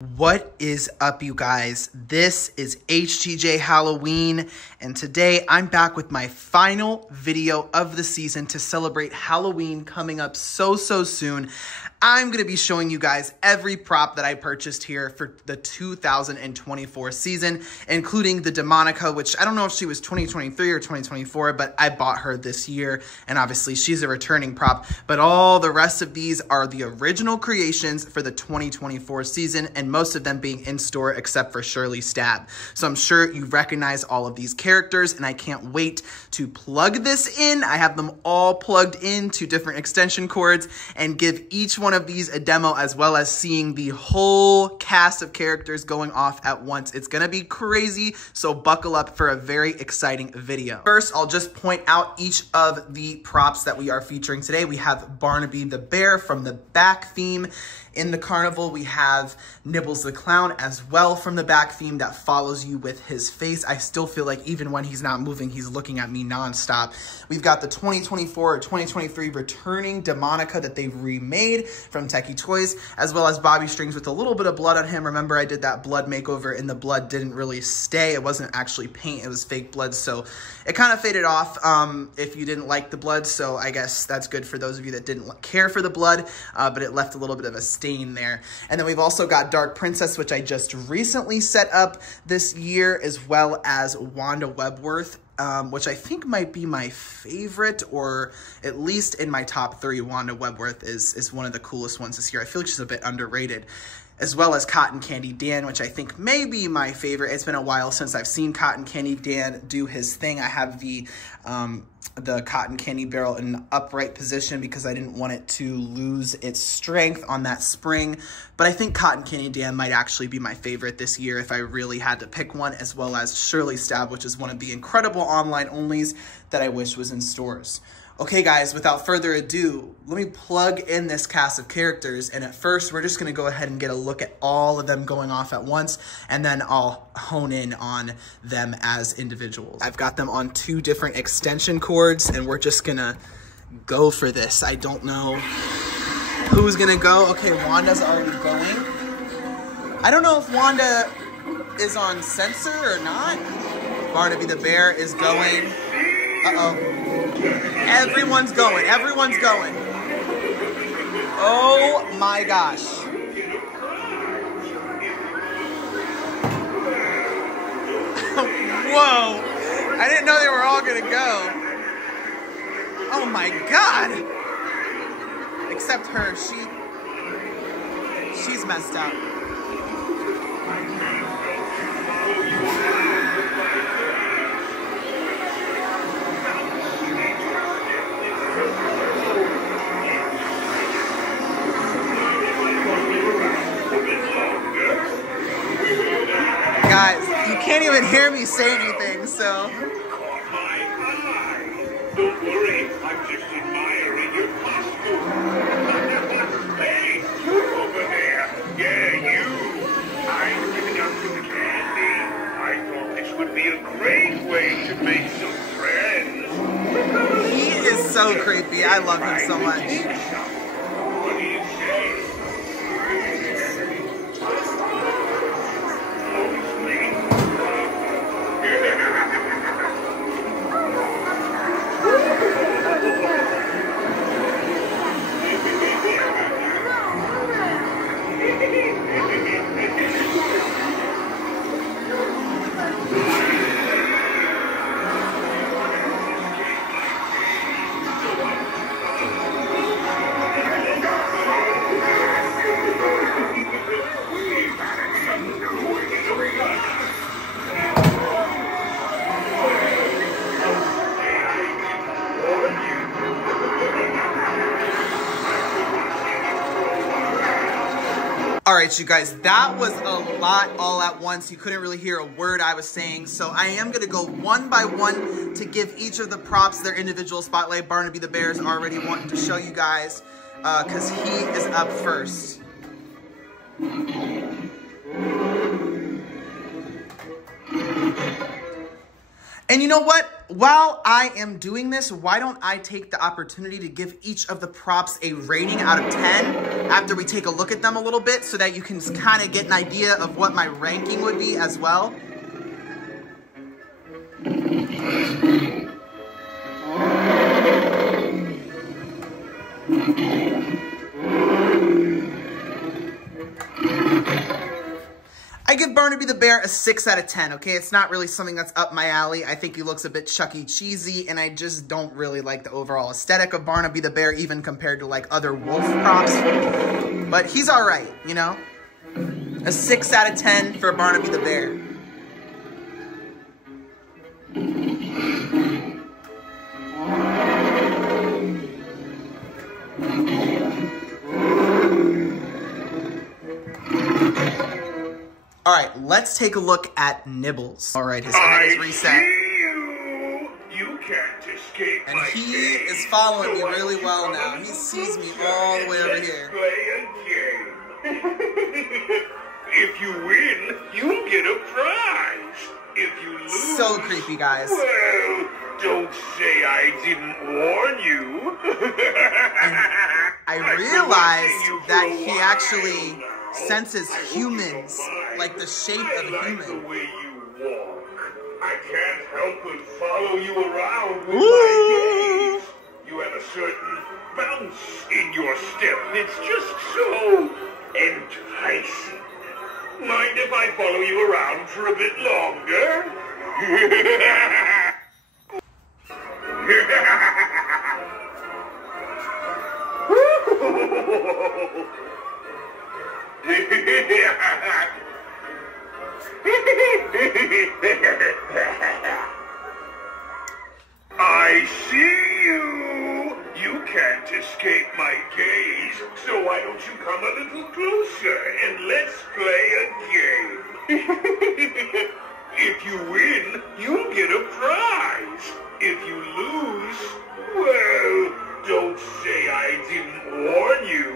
What is up, you guys? This is HTJ Halloween, and today I'm back with my final video of the season to celebrate Halloween coming up so soon. I'm going to be showing you guys every prop that I purchased here for the 2024 season, including the Demonica, which I don't know if she was 2023 or 2024, but I bought her this year, and obviously she's a returning prop. But all the rest of these are the original creations for the 2024 season, and most of them being in store except for Shirley Stab. So I'm sure you recognize all of these characters, and I can't wait to plug this in. I have them all plugged into different extension cords and give each one of these a demo, as well as seeing the whole cast of characters going off at once. It's gonna be crazy, so buckle up for a very exciting video. First, I'll just point out each of the props that we are featuring today. We have Barnaby the Bear from the back theme. In the carnival, we have Nibbles the Clown as well from the back theme that follows you with his face. I still feel like even when he's not moving, he's looking at me nonstop. We've got the 2024 or 2023 returning Demonica that they've remade from Techie Toys, as well as Bobby Strings with a little bit of blood on him. Remember, I did that blood makeover and the blood didn't really stay. It wasn't actually paint, it was fake blood, so it kind of faded off if you didn't like the blood, so I guess that's good for those of you that didn't care for the blood, but it left a little bit of a stain there. And then we've also got Dark Princess, which I just recently set up this year, as well as Wanda Webworth, which I think might be my favorite, or at least in my top 3. Wanda Webworth is one of the coolest ones this year. I feel like she's a bit underrated. As well as Cotton Candy Dan, which I think may be my favorite. It's been a while since I've seen Cotton Candy Dan do his thing. I have the cotton candy barrel in an upright position because I didn't want it to lose its strength on that spring. But I think Cotton Candy Dan might actually be my favorite this year if I really had to pick one, as well as Shirley Stab, which is one of the incredible online onlys that I wish was in stores. Okay, guys, without further ado, let me plug in this cast of characters, and at first, we're just going to go ahead and get a look at all of them going off at once, and then I'll hone in on them as individuals. I've got them on 2 different extension cords, and we're just going to go for this. I don't know who's going to go. Okay, Wanda's already going. I don't know if Wanda is on censor or not. Barnaby the Bear is going. Uh-oh. Everyone's going. Everyone's going. Oh my gosh. Whoa. I didn't know they were all going to go. Oh my God. Except her. She's messed up. Guys, you can't even hear me say anything, so. Don't worry, I'm just admiring your costume. Hey, over there. Yeah, you. I'm giving up some candy. I thought this would be a great way to make some friends. He is so creepy. I love him so much. What do you say? All right, you guys, that was a lot all at once. You couldn't really hear a word I was saying. So I am going to go one by one to give each of the props their individual spotlight. Barnaby the Bear is already wanting to show you guys because he is up first. And you know what? while I am doing this, why don't I take the opportunity to give each of the props a rating out of 10 after we take a look at them a little bit so that you can kind of get an idea of what my ranking would be as well. I give Barnaby the Bear a 6 out of 10, okay? It's not really something that's up my alley. I think he looks a bit Chuck E. Cheesy, and I just don't really like the overall aesthetic of Barnaby the Bear, even compared to, like, other wolf props. But he's all right, you know? A 6 out of 10 for Barnaby the Bear. All right, let's take a look at Nibbles. All right, his head is reset. You can't escape and he is following me really well now. He sees me all the way over here. Play a game. If you win, you'll get a prize. If you lose... So creepy, guys. Well, don't say I didn't warn you. I realized that he actually senses humans, like the shape of a human. The way you walk. I can't help but follow you around with my gaze. You have a certain bounce in your step. It's just so enticing. Mind if I follow you around for a bit longer? I see you. You can't escape my gaze, so why don't you come a little closer and let's play a game. If you win, you'll get a prize. If you lose, well, don't say I didn't warn you.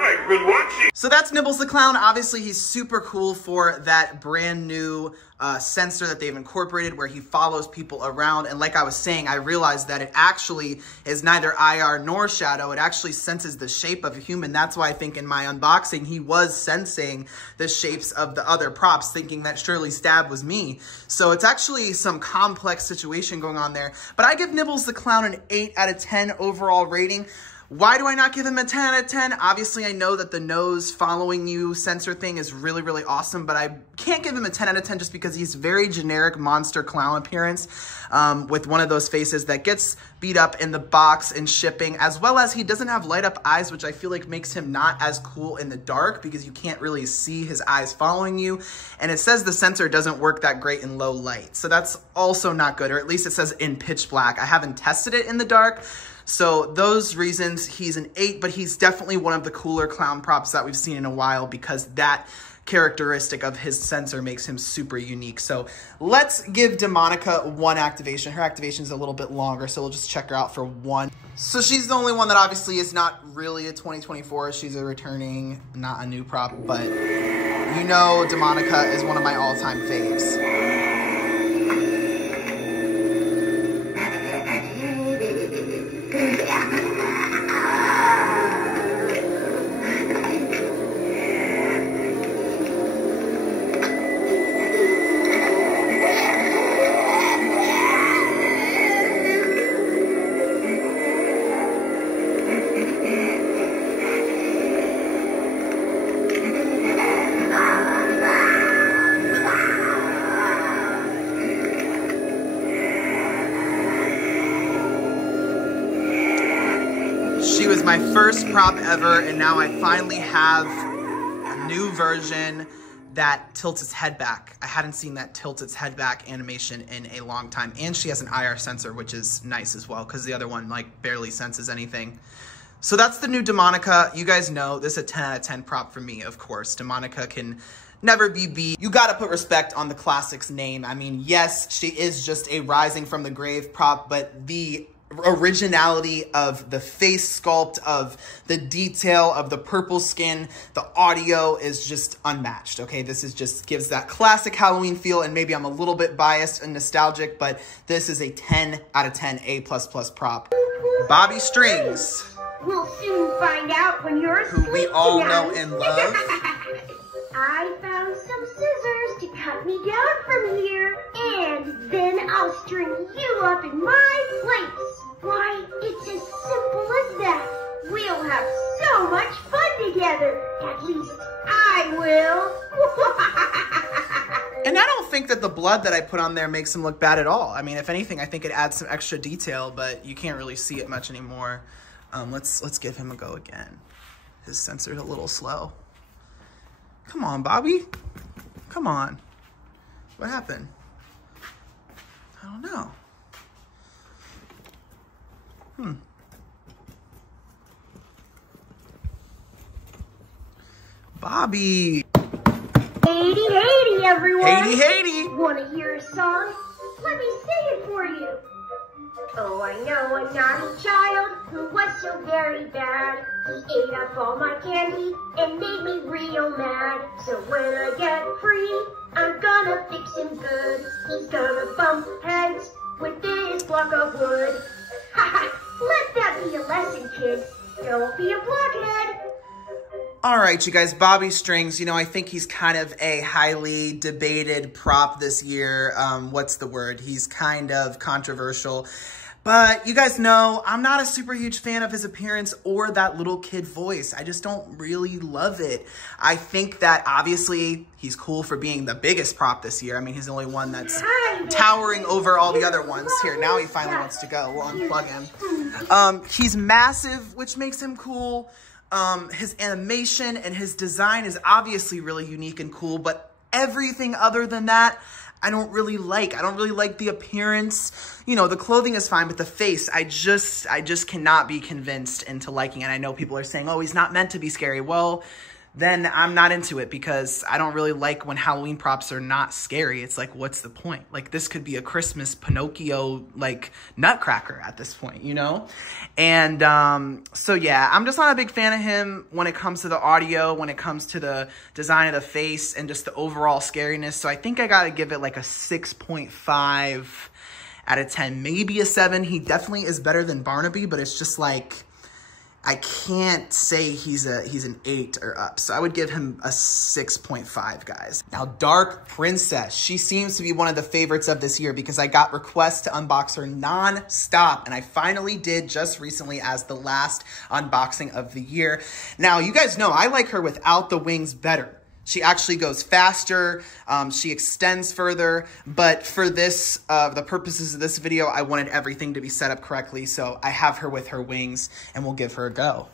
I've been watching. So that's Nibbles the Clown. Obviously, he's super cool for that brand new sensor that they've incorporated where he follows people around. And like I was saying, I realized that it actually is neither IR nor shadow. It actually senses the shape of a human. That's why I think in my unboxing, he was sensing the shapes of the other props, thinking that Shirley Stab was me. So it's actually some complex situation going on there. But I give Nibbles the Clown an 8 out of 10 overall rating. Why do I not give him a 10 out of 10? Obviously, I know that the nose following you sensor thing is really, really awesome, but I can't give him a 10 out of 10 just because he's very generic monster clown appearance with one of those faces that gets beat up in the box and shipping, as well as he doesn't have light up eyes, which I feel like makes him not as cool in the dark because you can't really see his eyes following you. And it says the sensor doesn't work that great in low light. So that's also not good, or at least it says in pitch black. I haven't tested it in the dark. So those reasons, he's an 8, but he's definitely one of the cooler clown props that we've seen in a while because that characteristic of his sensor makes him super unique. So let's give Demonica 1 activation. Her activation is a little bit longer, so we'll just check her out for 1. So she's the only one that obviously is not really a 2024. She's a returning, not a new prop, but you know Demonica is one of my all-time faves. She was my first prop ever, and now I finally have a new version that tilts its head back. I hadn't seen that tilt its head back animation in a long time, and she has an IR sensor, which is nice as well, because the other one like barely senses anything. So that's the new Demonica. You guys know this is a 10 out of 10 prop for me, of course. Demonica can never be beat. You gotta put respect on the classic's name. I mean, yes, she is just a rising from the grave prop, but the originality of the face sculpt, of the detail, of the purple skin. The audio is just unmatched, okay? This is just gives that classic Halloween feel, and maybe I'm a little bit biased and nostalgic, but this is a 10 out of 10 A++ prop. Bobby Strings. We'll soon find out when you're asleep Who we all tonight. know and love. I found some scissors to cut me down from here, and then I'll string you up in my place. Why, it's as simple as that. We'll have so much fun together. At least I will. And I don't think that the blood that I put on there makes him look bad at all. I mean, if anything, I think it adds some extra detail, but you can't really see it much anymore. Let's give him a go again. His sensor's a little slow. Come on, Bobby. Come on. What happened? I don't know. Bobby. Haty, haty, everyone. Haty, haty. Want to hear a song? Let me sing it for you. Oh, I know a naughty child who was so very bad. He ate up all my candy and made me real mad. So when I get free, I'm gonna fix him good. He's gonna bump heads with this block of wood. Ha ha! Let that be a lesson, kids. Don't be a blockhead. All right, you guys, Bobby Strings, you know, I think he's kind of a highly debated prop this year. What's the word? He's kind of controversial. But you guys know I'm not a super huge fan of his appearance or that little kid voice. I just don't really love it. I think that obviously he's cool for being the biggest prop this year. I mean, he's the only one that's towering over all the other ones. Here, now he finally wants to go. We'll unplug him. He's massive, which makes him cool. His animation and his design is obviously really unique and cool, but everything other than that, I don't really like. I don't really like the appearance. You know, the clothing is fine, but the face, I just cannot be convinced into liking it. I know people are saying, oh, he's not meant to be scary. Well, then I'm not into it because I don't really like when Halloween props are not scary. It's like, what's the point? Like, this could be a Christmas Pinocchio, like, nutcracker at this point, you know? And so, yeah, I'm just not a big fan of him when it comes to the audio, when it comes to the design of the face and just the overall scariness. So I think I got to give it like a 6.5 out of 10, maybe a 7. He definitely is better than Barnaby, but it's just like, I can't say he's an 8 or up. So I would give him a 6.5, guys. Now, Dark Princess. She seems to be one of the favorites of this year because I got requests to unbox her non-stop. And I finally did just recently as the last unboxing of the year. Now, you guys know I like her without the wings better. She actually goes faster, she extends further, but for this, the purposes of this video, I wanted everything to be set up correctly, so I have her with her wings, and we'll give her a go.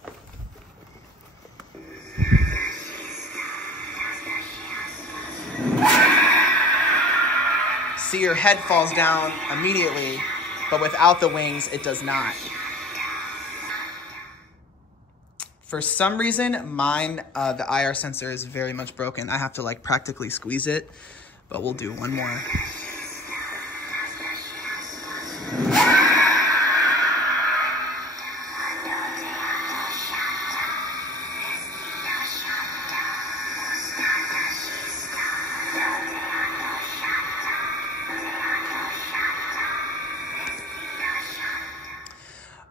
See, her head falls down immediately, but without the wings, it does not. For some reason, mine, the IR sensor is very much broken. I have to like practically squeeze it, but we'll do one more.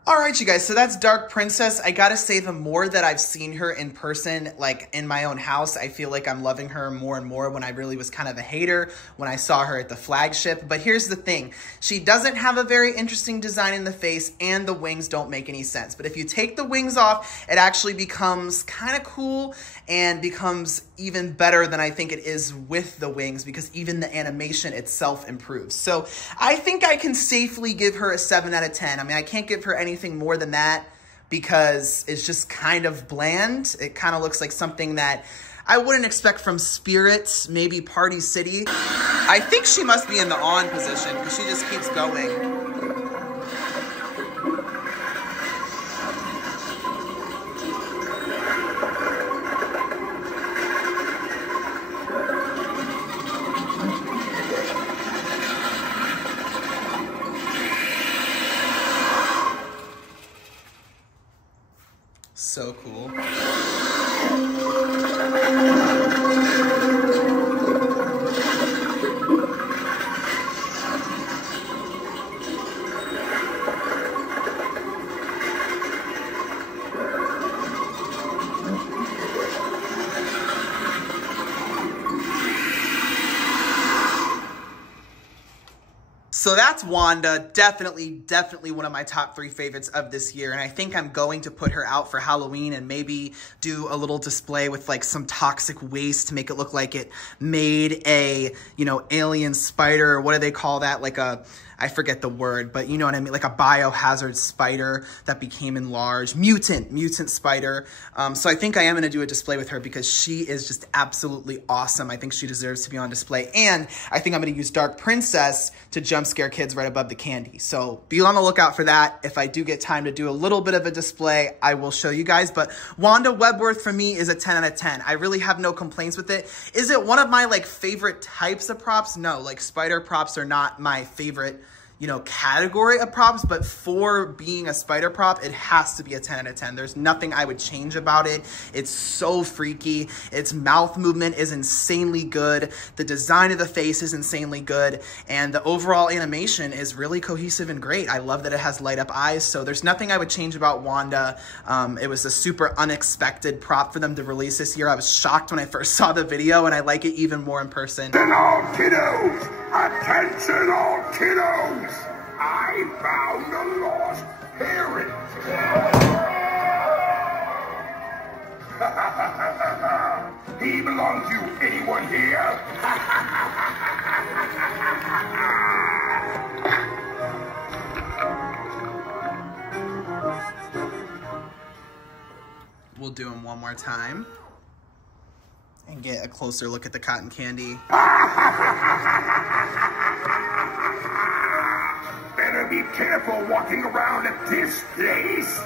All right, you guys, so that's Dark Princess. I gotta say, the more that I've seen her in person, like in my own house, I feel like I'm loving her more and more when I really was kind of a hater when I saw her at the flagship. But here's the thing. She doesn't have a very interesting design in the face and the wings don't make any sense. But if you take the wings off, it actually becomes kind of cool and becomes even better than I think it is with the wings because even the animation itself improves. So I think I can safely give her a 7 out of 10. I mean, I can't give her anything more than that because it's just kind of bland. It kind of looks like something that I wouldn't expect from Spirits, maybe Party City. I think she must be in the on position because she just keeps going. So cool. So that's Wanda, definitely one of my top 3 favorites of this year. And I think I'm going to put her out for Halloween and maybe do a little display with like some toxic waste to make it look like it made a, you know, alien spider, or what do they call that? Like a, I forget the word, but you know what I mean? Like a biohazard spider that became enlarged, mutant spider. So I think I am gonna do a display with her because she is just absolutely awesome. I think she deserves to be on display. And I think I'm gonna use Dark Princess to jump scare kids right above the candy. So be on the lookout for that. If I do get time to do a little bit of a display, I will show you guys. But Wanda Webworth for me is a 10 out of 10. I really have no complaints with it. Is it one of my like favorite types of props? No, like spider props are not my favorite, you know, category of props, but for being a spider prop, it has to be a 10 out of 10. There's nothing I would change about it. It's so freaky. Its mouth movement is insanely good. The design of the face is insanely good. And the overall animation is really cohesive and great. I love that it has light up eyes. So there's nothing I would change about Wanda. It was a super unexpected prop for them to release this year. I was shocked when I first saw the video, and I like it even more in person. Attention all kiddos! Attention all kiddos! I found a lost parent! He belongs to anyone here? We'll do them one more time and get a closer look at the cotton candy. Better be careful walking around at this place.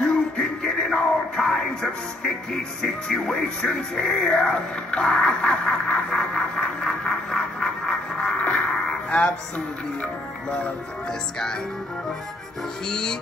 You can get in all kinds of sticky situations here. Absolutely love this guy. He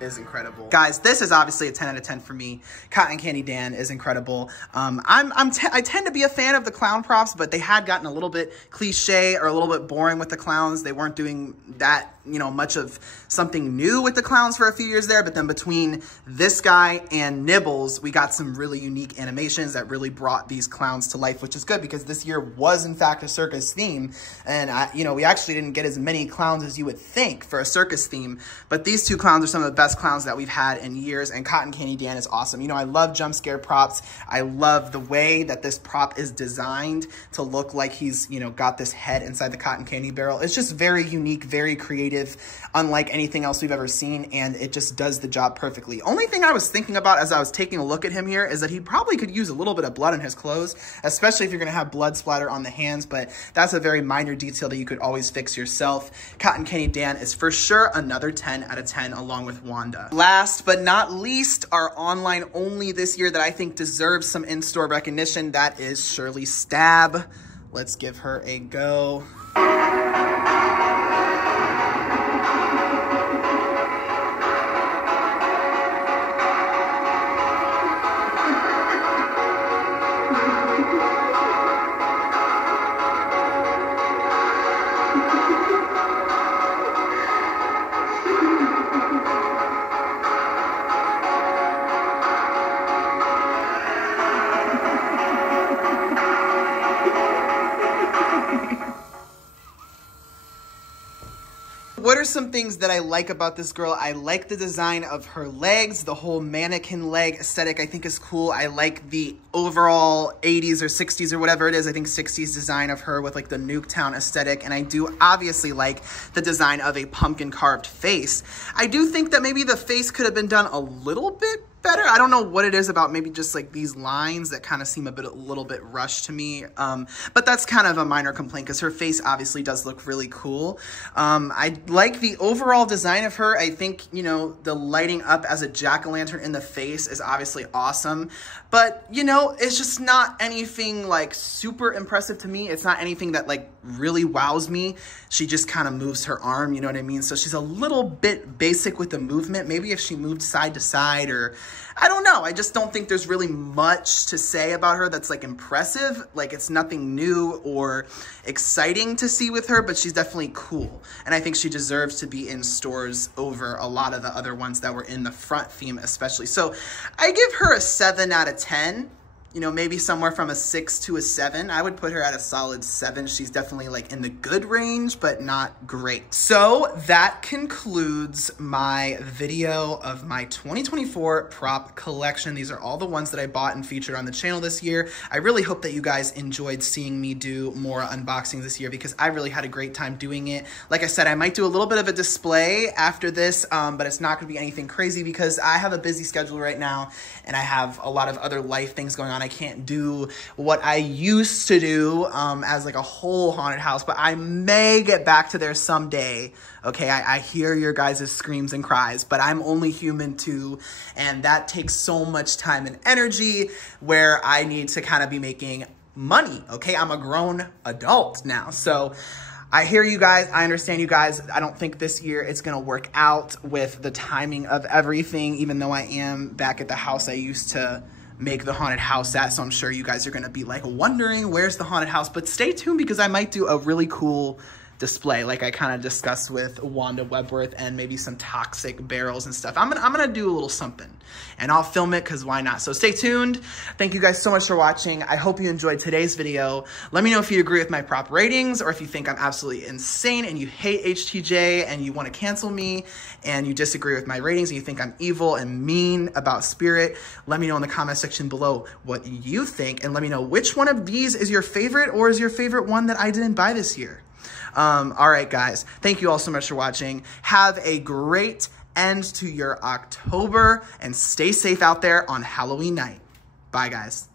is incredible. Guys, this is obviously a 10 out of 10 for me. Cotton Candy Dan is incredible. I tend to be a fan of the clown props, but they had gotten a little bit cliche or a little bit boring with the clowns. They weren't doing that, you know, much of something new with the clowns for a few years there, but then between this guy and Nibbles, we got some really unique animations that really brought these clowns to life, which is good because this year was in fact a circus theme. And you know, we actually didn't get as many clowns as you would think for a circus theme, but these two clowns are some of the best clowns that we've had in years, and Cotton Candy Dan is awesome. You know, I love jump scare props. I love the way that this prop is designed to look like he's, you know, got this head inside the cotton candy barrel. It's just very unique, very creative, unlike anything else we've ever seen, and it just does the job perfectly. Only thing I was thinking about as I was taking a look at him here is that he probably could use a little bit of blood on his clothes, especially if you're gonna have blood splatter on the hands, but that's a very minor detail that you could always fix yourself. Cotton Candy Dan is for sure another 10 out of 10 along with Wanda. Last but not least, our online only this year that I think deserves some in-store recognition, that is Shirley Stab. Let's give her a go. What are some things that I like about this girl? I like the design of her legs. The whole mannequin leg aesthetic I think is cool. I like the overall 80s or 60s or whatever it is, I think 60s design of her with like the Nuketown aesthetic. And I do obviously like the design of a pumpkin carved face. I do think that maybe the face could have been done a little bit better. I don't know what it is about maybe just like these lines that kind of seem a little bit rushed to me. But that's kind of a minor complaint because her face obviously does look really cool. I like the overall design of her. I think, you know, the lighting up as a jack-o'-lantern in the face is obviously awesome. But, you know, it's just not anything like super impressive to me. It's not anything that like really wows me. She just kind of moves her arm, you know what I mean? So she's a little bit basic with the movement. Maybe if she moved side to side, or I don't know. I just don't think there's really much to say about her that's like impressive. Like, it's nothing new or exciting to see with her, but she's definitely cool. And I think she deserves to be in stores over a lot of the other ones that were in the front theme especially. So I give her a 7 out of 10. You know, maybe somewhere from a 6 to a 7. I would put her at a solid 7. She's definitely like in the good range, but not great. So that concludes my video of my 2024 prop collection. These are all the ones that I bought and featured on the channel this year. I really hope that you guys enjoyed seeing me do more unboxings this year, because I really had a great time doing it. Like I said, I might do a little bit of a display after this, but it's not gonna be anything crazy because I have a busy schedule right now and I have a lot of other life things going on. I can't do what I used to do as like a whole haunted house, but I may get back to there someday. Okay, I hear your guys' screams and cries, but I'm only human too, and that takes so much time and energy where I need to kind of be making money. Okay, I'm a grown adult now, so I hear you guys. I understand you guys. I don't think this year it's going to work out with the timing of everything, even though I am back at the house I used to make the haunted house at. So I'm sure you guys are going to be like wondering where's the haunted house, but stay tuned because I might do a really cool display like I kind of discussed with Wanda Webworth, and maybe some toxic barrels and stuff. I'm gonna do a little something, and I'll film it because why not? So stay tuned. Thank you guys so much for watching. I hope you enjoyed today's video. Let me know if you agree with my prop ratings, or if you think I'm absolutely insane and you hate HTJ and you want to cancel me, and you disagree with my ratings and you think I'm evil and mean about Spirit. Let me know in the comment section below what you think, and let me know which one of these is your favorite, or is your favorite one that I didn't buy this year. All right, guys, thank you all so much for watching. Have a great end to your October, and stay safe out there on Halloween night. Bye, guys.